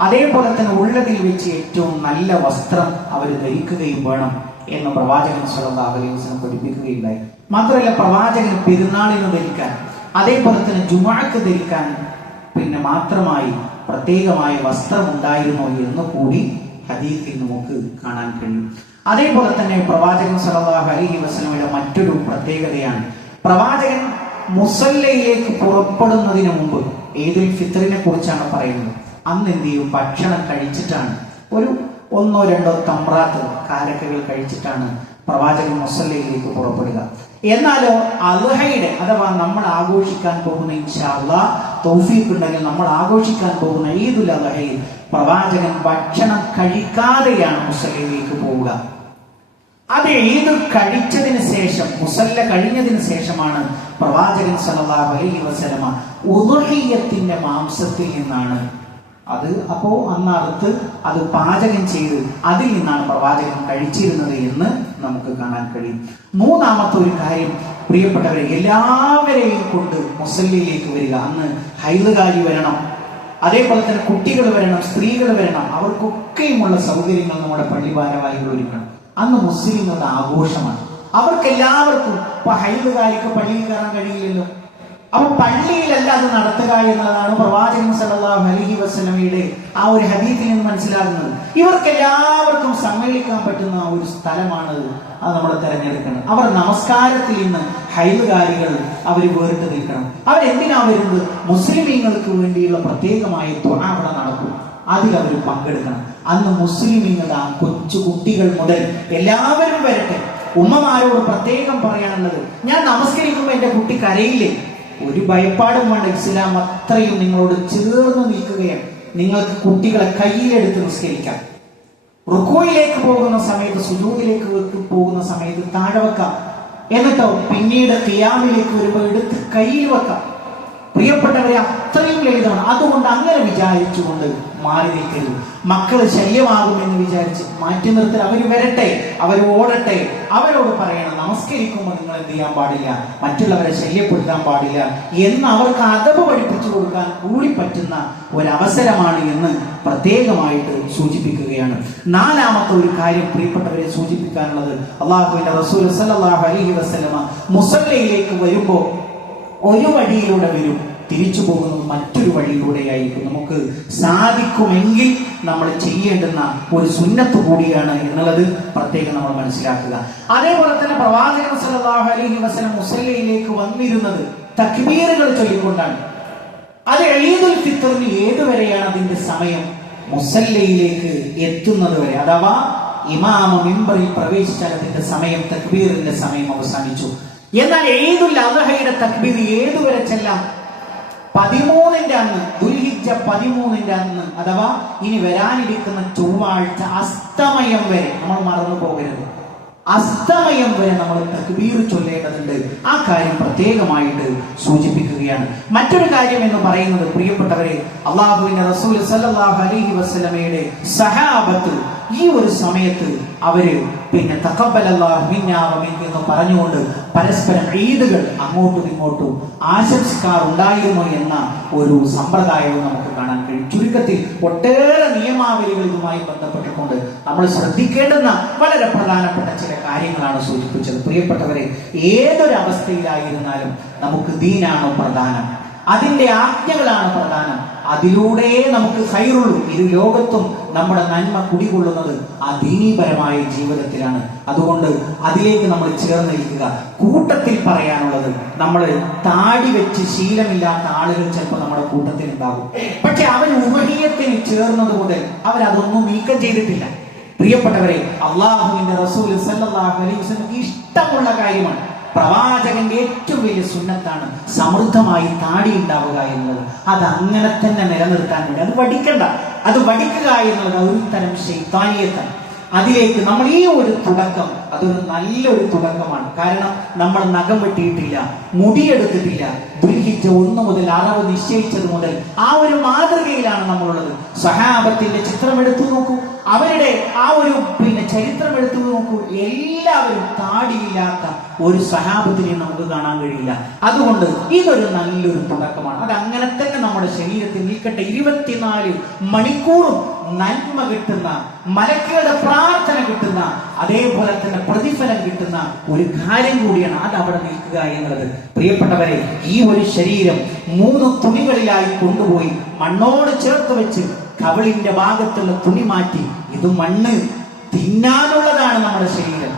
അതേപോലെ തന്നെ ഉള്ളതിൽ വെച്ച് ഏറ്റവും നല്ല വസ്ത്രം അവർ ധരിക്കുകയും വേണം എന്ന് പ്രവാചകൻ സല്ലല്ലാഹു അലൈഹി വസല്ലം പഠിപ്പിക്കുകയുണ്ടായി. മാത്രമല്ല, പ്രവാചകൻ പെരുന്നാളിന് ധരിക്കാൻ, അതേപോലെ തന്നെ ജുമുഅക്ക് ധരിക്കാൻ പിന്നെ മാത്രമായി പ്രത്യേകമായ വസ്ത്രം ഉണ്ടായിരുന്നു എന്ന് കൂടി ഹദീസിൽ നമുക്ക് കാണാൻ കഴിയും. അതേപോലെ തന്നെ പ്രവാചകൻ സല്ലല്ലാഹു അലൈഹി വസല്ലമയുടെ മറ്റൊരു പ്രത്യേകതയാണ്, പ്രവാചകൻ മുസല്ലയിലേക്ക് പുറപ്പെടുന്നതിന് മുമ്പ് ഈദുൽ ഫിത്റിനെ കുറിച്ചാണ് പറയുന്നത്. അന്ന് എന്ത് ചെയ്യും, ഭക്ഷണം കഴിച്ചിട്ടാണ്, ഒരു 1-2 തമ്രാത്ത് കാരക്കകൾ കഴിച്ചിട്ടാണ് പ്രവാചകൻ മുസല്ലയിലേക്ക് പുറപ്പെടുക. എന്നാലോ അദ്ഹയുടെ അഥവാ നമ്മൾ ആഘോഷിക്കാൻ പോകുന്ന ഇൻഷാ അല്ലാഹ് തൗഫീഖ് ഉണ്ടെങ്കിൽ നമ്മൾ ആഘോഷിക്കാൻ പോകുന്ന ഈദുൽ അദ്ഹയിൽ പ്രവാചകൻ ഭക്ഷണം കഴിക്കാതെയാണ് മുസല്ലയിലേക്ക് പോവുക. അത് ഈദ് കഴിച്ചതിന് ശേഷം, മുസല്ല കഴിഞ്ഞതിന് ശേഷമാണ് പ്രവാചകൻ സല്ലല്ലാഹു അലൈഹി വസല്ലമ ഉദ്ഹിയ്യത്തിന്റെ മാംസത്തിൽ നിന്നാണ് അത് അന്ന് അറുത്ത് അത് പാചകം ചെയ്ത് അതിൽ നിന്നാണ് പ്രവാചകൻ കഴിച്ചിരുന്നത് എന്ന് നമുക്ക് കാണാൻ കഴിയും. മൂന്നാമത്തെ ഒരു കാര്യം, പ്രിയപ്പെട്ടവരെ, എല്ലാവരെയും കൊണ്ട് മുസല്ലയിലേക്ക് വരിക. അന്ന് ഹൈലുകാരി വരണം, അതേപോലെ തന്നെ കുട്ടികൾ വരണം, സ്ത്രീകൾ വരണം. അവർക്കൊക്കെയുമുള്ള സൗകര്യങ്ങൾ നമ്മുടെ പള്ളി ഭാരവാഹികൾ ഒരുക്കണം. അന്ന് മുസ്ലിങ്ങളുടെ ആഘോഷമാണ്. അവർക്കെല്ലാവർക്കും ഇപ്പൊ ഹൈലുകാരിക്ക് പള്ളിയിൽ കയറാൻ കഴിയില്ലല്ലോ. അപ്പൊ പള്ളിയിലല്ല അത് നടത്തുക എന്നുള്ളതാണ് പ്രവാചകൻ സല്ലല്ലാഹു അലൈഹി വസല്ലമയുടെ ആ ഒരു ഹദീസിൽ നിന്ന് മനസ്സിലാകുന്നത്. ഇവർക്കെല്ലാവർക്കും സമ്മേളിക്കാൻ പറ്റുന്ന ഒരു സ്ഥലമാണ് അത് നമ്മൾ തിരഞ്ഞെടുക്കണം. അവർ നമസ്കാരത്തിൽ നിന്ന് ഹൈലുകാരികൾ അവർ വേറിട്ട് നിൽക്കണം. അവരെന്തിനാ വരുന്നത്? മുസ്ലിമീങ്ങൾക്ക് വേണ്ടിയുള്ള പ്രത്യേകമായ ദുആ അവിടെ നടക്കും, അതിൽ അവർ പങ്കെടുക്കണം. അന്ന് മുസ്ലിമീങ്ങളുടെ ആ കൊച്ചു കുട്ടികൾ മുതൽ എല്ലാവരും വരട്ടെ. ഉമ്മമാരോട് പ്രത്യേകം പറയാനുള്ളത്, ഞാൻ നമസ്കരിക്കുമ്പോൾ എന്റെ കുട്ടി കരയില്ലേ, ഒരു ഭയപ്പാടും വേണ്ട. ഇസ്ലാം അത്രയും നിങ്ങളോട് ചേർന്ന് നിൽക്കുകയാണ്. നിങ്ങൾക്ക് കുട്ടികളെ കയ്യിലെടുത്ത് നിസ്കരിക്കാം. റുക്കൂയിലേക്ക് പോകുന്ന സമയത്ത്, സുജൂദിലേക്ക് പോകുന്ന സമയത്ത് താഴെ വെക്കാം. എന്നിട്ടോ പിന്നീട് ഖിയാമിലേക്ക് വരുമ്പോൾ എടുത്ത് കയ്യിൽ വെക്കാം. പ്രിയപ്പെട്ടവരെ, അത്രയും ലളിതമാണ്. അതുകൊണ്ട് അങ്ങനെ വിചാരിച്ചുകൊണ്ട് മാറി നിൽക്കരുത്. മക്കൾ ശല്യമാകുമെന്ന് വിചാരിച്ച് മാറ്റി നിർത്തി അവർ വരട്ടെ, അവർ ഓടട്ടെ. അവരോട് പറയണം, നമസ്കരിക്കുമ്പോൾ നിങ്ങൾ എന്ത് ചെയ്യാൻ പാടില്ല, മറ്റുള്ളവരെ ശല്യപ്പെടുത്താൻ പാടില്ല എന്ന് അവർക്ക് അദബ് പഠിപ്പിച്ചു കൊടുക്കാൻ കൂടി പറ്റുന്ന ഒരവസരമാണ് എന്ന് പ്രത്യേകമായിട്ട് സൂചിപ്പിക്കുകയാണ്. നാലാമത്തെ ഒരു കാര്യം പ്രിയപ്പെട്ടവരെ സൂചിപ്പിക്കാനുള്ളത്, അല്ലാഹുവിന്റെ റസൂൽ സല്ലല്ലാഹു അലൈഹി വസല്ലമ മുസല്ലയിലേക്ക് വരുമ്പോൾ ഒരു വഴിയിലൂടെ വരും, തിരിച്ചു പോകുന്നത് മറ്റൊരു വഴിയിലൂടെയായിരിക്കും. നമുക്ക് സാധിക്കുമെങ്കിൽ നമ്മൾ ചെയ്യേണ്ടുന്ന ഒരു സുന്നത്ത് കൂടിയാണ് എന്നുള്ളത് പ്രത്യേകം നമ്മൾ മനസ്സിലാക്കുക. അതേപോലെ തന്നെ പ്രവാചകൻ സല്ലല്ലാഹു അലൈഹി വസല്ലം മുസല്ലയിലേക്ക് വന്നിരുന്നത് തക്ബീറുകൾ ചൊല്ലിക്കൊണ്ടാണ്. അത് ഈദുൽ ഫിത്റിന് ഏതുവരെയാണ് അതിന്റെ സമയം? മുസല്ലയിലേക്ക് എത്തുന്നത് വരെ, അഥവാ ഇമാമ മിമ്പറിൽ പ്രവേശിച്ചാൽ അതിന്റെ സമയം, തക്ബീറിന്റെ സമയം അവസാനിച്ചു. എന്നാൽ ഈദുൽ അദ്ഹയുടെ തക്ബീർ ഏതുവരെ ചെല്ലാം? 13-ന്റെ അന്ന്, ദുൽഹിജ്ജ 13-ന്റെ അന്ന്, അഥവാ ഇനി വരാനിരിക്കുന്ന ചൊവ്വാഴ്ച അസ്തമയം വരെ നമ്മൾ മറന്നു പോകരുത്. അസ്തമയം വരെ നമ്മൾ തക്ബീർ ചൊല്ലേണ്ടതുണ്ട്. ആ കാര്യം പ്രത്യേകമായിട്ട് സൂചിപ്പിക്കുകയാണ്. മറ്റൊരു കാര്യം എന്ന് പറയുന്നത്, പ്രിയപ്പെട്ടവരെ, അല്ലാഹുവിന്റെ റസൂൽ സല്ലല്ലാഹു അലൈഹി വസല്ലമയുടെ സഹാബത്ത് ഈ ഒരു സമയത്ത് അവര് തഖബ്ബലല്ലാഹു മിന്നാ വ മിൻകും എന്ന് പറഞ്ഞുകൊണ്ട് പരസ്പരം ഈദുകൾ അങ്ങോട്ടും ഇങ്ങോട്ടും ആശംസിക്കാറുണ്ടായിരുന്നു എന്ന ഒരു സമ്പ്രദായവും നമുക്ക് കാണാൻ കഴിയും. ചുരുക്കത്തിൽ ഒട്ടേറെ നിയമാവലികൾ ഇതുമായി ബന്ധപ്പെട്ടുകൊണ്ട് നമ്മൾ ശ്രദ്ധിക്കേണ്ടുന്ന വളരെ പ്രധാനപ്പെട്ട ചില കാര്യങ്ങളാണ് സൂചിപ്പിച്ചത്. പ്രിയപ്പെട്ടവരെ, ഏതൊരവസ്ഥയിലായിരുന്നാലും നമുക്ക് ദീനാണ് പ്രധാനം, അതിന്റെ ആജ്ഞകളാണ് പ്രധാനം. അതിലൂടെ നമുക്ക് ഖൈറുള്ളൂ. ഇരു ലോകത്തും നമ്മുടെ നന്മ കുടികൊള്ളുന്നത് ആ ദീനീപരമായ ജീവിതത്തിലാണ്. അതുകൊണ്ട് അതിലേക്ക് നമ്മൾ ചേർന്നിരിക്കുക. കൂട്ടത്തിൽ പറയാനുള്ളത്, നമ്മൾ താടി വെച്ച് ശീലമില്ലാത്ത ആളുകൾ ചിലപ്പോൾ നമ്മുടെ കൂട്ടത്തിൽ ഉണ്ടാകും. പക്ഷെ അവർ ഉമഹിയത്തിന് ചേർന്നത് മുതൽ അവരതൊന്നും നീക്കം ചെയ്തിട്ടില്ല. പ്രിയപ്പെട്ടവരെ, അല്ലാഹുവിന്റെ റസൂൽ സല്ലല്ലാഹു അലൈഹി വസല്ലം ഇഷ്ടമുള്ള കാര്യമാണ്. പ്രവാചകന്റെ ഏറ്റവും വലിയ സുന്നത്താണ് സമൃദ്ധമായി താടി ഉണ്ടാവുക എന്നുള്ളത്. അത് അങ്ങനെ തന്നെ നിലനിർത്താൻ വേണ്ടി അത് വടിക്കണ്ട, അത് വടിക്കുക എന്നുള്ളത് ഒരു തരം ശൈത്താനിയത്താണ്. അതിലേക്ക് നമ്മൾ ഈ ഒരു തുടക്കം അതൊരു നല്ലൊരു തുടക്കമാണ്. കാരണം നമ്മൾ നഖം വെട്ടിയിട്ടില്ല, മുടിയെടുത്തിട്ടില്ല. ദുൽഹിജ്ജ 1 മുതൽ അറവ് നിശ്ചയിച്ചത് മുതൽ ആ ഒരു മാതൃകയിലാണ് നമ്മളുള്ളത്. സഹാബത്തിന്റെ ചിത്രം എടുത്തു നോക്കൂ, അവരുടെ ആ ഒരു ചരിത്രം എടുത്തു നോക്കൂ. എല്ലാവരും താടിയില്ലാത്ത ഒരു സഹാബത്തിനെ നമുക്ക് കാണാൻ കഴിയില്ല. അതുകൊണ്ട് ഇതൊരു നല്ലൊരു തുടക്കമാണ്. അത് അങ്ങനെ തന്നെ നമ്മുടെ ശരീരത്തിൽ നിൽക്കട്ടെ. 24 മണിക്കൂറും നന്മ കിട്ടുന്ന, മലക്കുകളുടെ പ്രാർത്ഥന കിട്ടുന്ന, അതേപോലെ തന്നെ പ്രതിഫലം കിട്ടുന്ന ഒരു കാര്യം കൂടിയാണ് അത് അവിടെ നിൽക്കുക എന്നുള്ളത്. പ്രിയപ്പെട്ടവരെ, ഈ ഒരു ശരീരം 3 തുണികളിലായി കൊണ്ടുപോയി മണ്ണോട് ചേർത്ത് വെച്ച് കവിളിന്റെ ഭാഗത്തുള്ള തുണി മാറ്റി, ഇത് മണ്ണ് തിന്നാനുള്ളതാണ് നമ്മുടെ ശരീരം.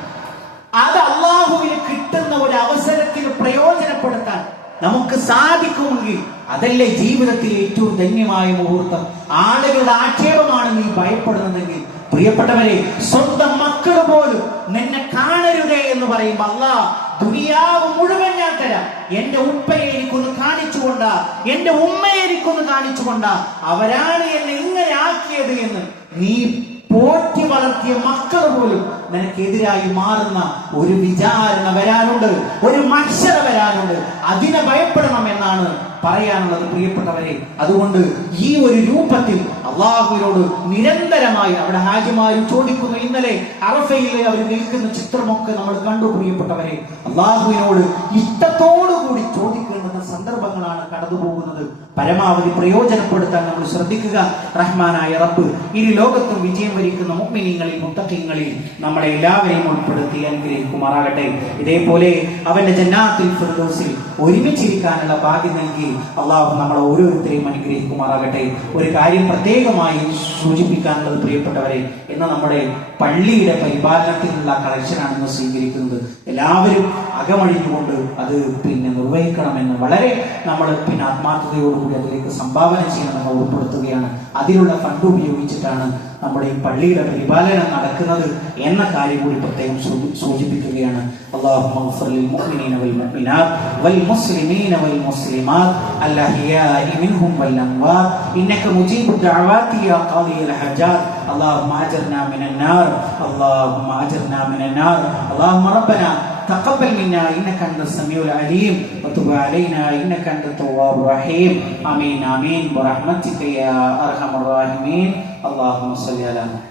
അത് അള്ളാഹുവിന് കിട്ടുന്ന ഒരു അവസരത്തിന് പ്രയോജനപ്പെടുത്താൻ നമുക്ക് സാധിക്കുമെങ്കിൽ അതല്ലേ ജീവിതത്തിലെ ഏറ്റവും ധന്യമായ മുഹൂർത്തം. ആളുകളുടെ ആക്ഷേപമാണ് നീ ഭയപ്പെടുന്നതെങ്കിൽ, പ്രിയപ്പെട്ടവരെ, സ്വന്തം മക്കൾ പോലും നിന്നെ കാണരുതേ എന്ന് പറയുമ്പോ അല്ലാഹ് ദുനിയാവ് മുഴുവൻ ഞാൻ തരാം, എന്റെ ഉപ്പയെ എനിക്കൊന്ന് കാണിച്ചുകൊണ്ടാ, എന്റെ ഉമ്മയെ എനിക്കൊന്ന് കാണിച്ചുകൊണ്ടാ, അവരാണ് എന്നെ ഇങ്ങനെ ആക്കിയത് എന്ന് നീ പോറ്റി വളർത്തിയ മക്കൾ പോലും നിനക്കെതിരായി മാറുന്ന ഒരു വിചാരണ വരാനുണ്ട്, ഒരു മത്സര വരാനുണ്ട്. അതിനെ ഭയപ്പെടണം എന്നാണ് പറയാനുള്ളത്. പ്രിയപ്പെട്ടവരെ, അതുകൊണ്ട് ഈ ഒരു രൂപത്തിൽ അള്ളാഹുവിനോട് നിരന്തരമായി അവിടെ ഹാജിമാരും ചോദിക്കുന്നു. ഇന്നലെ അറഫയിൽ അവർ നിൽക്കുന്ന ചിത്രമൊക്കെ നമ്മൾ കണ്ടു. പ്രിയപ്പെട്ടവരെ, അള്ളാഹുവിനോട് ഇഷ്ടത്തോടുകൂടി ചോദിക്കേണ്ടുന്ന സന്ദർഭങ്ങളാണ് കടന്നു പോകുന്നത്. പരമാവധി പ്രയോജനപ്പെടുത്താൻ നമ്മൾ ശ്രദ്ധിക്കുക. റഹ്മാനായ റബ്ബ് ഇരു ലോകത്തും വിജയം വരിക്കുന്ന മുഅ്മിനീങ്ങളിൽ മുത്തഖീങ്ങളിൽ നമ്മളെ എല്ലാവരെയും ഉൾപ്പെടുത്തി അനുഗ്രഹിക്കുമാറാകട്ടെ. ഇതേപോലെ അവന്റെ ജന്നാത്തുൽ ഫിർദൗസിൽ ഒരുമിച്ചിരിക്കാനുള്ള ഭാഗ്യം നൽകി അള്ളാഹു നമ്മളെ ഓരോരുത്തരെയും അനുഗ്രഹിക്കുമാറാകട്ടെ. ഒരു കാര്യം പ്രത്യേകമായി സൂചിപ്പിക്കാനുള്ളത്, പ്രിയപ്പെട്ടവരെ, ഇന്ന് നമ്മുടെ പള്ളിയുടെ പരിപാലനത്തിനുള്ള കളക്ഷനാണ് സ്വീകരിക്കുന്നത്. എല്ലാവരും അകമഴിഞ്ഞുകൊണ്ട് അത് നിർവഹിക്കണമെന്ന് വളരെ നമ്മൾ ആത്മാർത്ഥതയോടുകൂടി അതിലേക്ക് സംഭാവന ചെയ്യണമെന്ന് ഉൾപ്പെടുത്തുകയാണ്. അതിലുള്ള ഫണ്ട് ഉപയോഗിച്ചിട്ടാണ് നമ്മുടെ ഈ പള്ളിയുടെ പരിപാലനം നടക്കുന്നത് എന്ന കാര്യം കൂടി പ്രത്യേകം സൂചിപ്പിക്കുകയാണ്. اللهم اغفر للمؤمنين والمؤمنات والمسلمين والمسلمات الأحياء منهم والأموات إنك مجيب الدعوات يا قاضي الحاجات. اللهم أجرنا من النار، اللهم أجرنا من النار. اللهم ربنا تقبل منا إنك أنت السميع العليم وتب علينا إنك أنت التواب الرحيم. آمين آمين برحمتك يا أرحم الراحمين. اللهم صل على محمد.